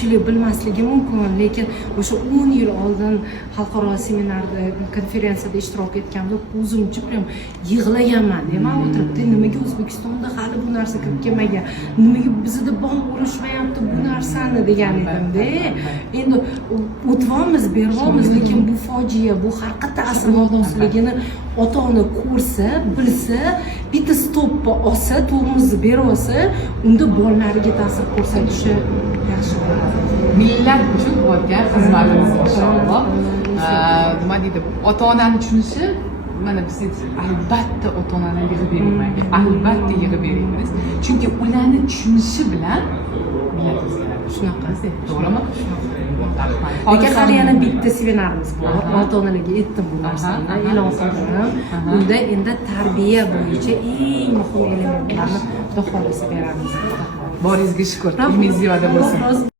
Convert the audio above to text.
ko'pchilik bilmasligi mumkin, lekin o'sha 10 yil oldin xalqaro seminarda, konferensiyada ishtirok etganimda o'zimcha prям yig'laganman. Nima o'tiribdi, nimaga O'zbekistonda hali bu narsa kirib kelmagan, nimaga bizda bog' urishmayapti bu narsani degan edimda. Endi o'tyapmiz, beryapmiz, lekin bu fojia, bu haqiqatda asl ma'nosligini ota-ona ko'rsa, bilsa, bitta stoppa olsa, tormozni berib olsa, unda bolalariga ta'sir ko'rsatishi yaxshi bo'ladi. Millat uchun bo'lgan xizmatimiz inshaalloh. Nima deydi, ota-onani tushunishi, mana biz albatta ota-onani yig'ib beringmaydi. Albatta yig'ib beringiz. Chunki ularni tushunishi bilan millat o'zgaradi. Shunaqa, to'g'rimi? Lekin hali yana bitta seminarimiz bor. Ota-onalarga aytdim bu narsani, e'lon qildim. Unda endi tarbiya bo'yicha eng muhim elementlarni xudo xolisa beramiz. Boringizga shukur, ilmingiz ziyoda bo'lsin.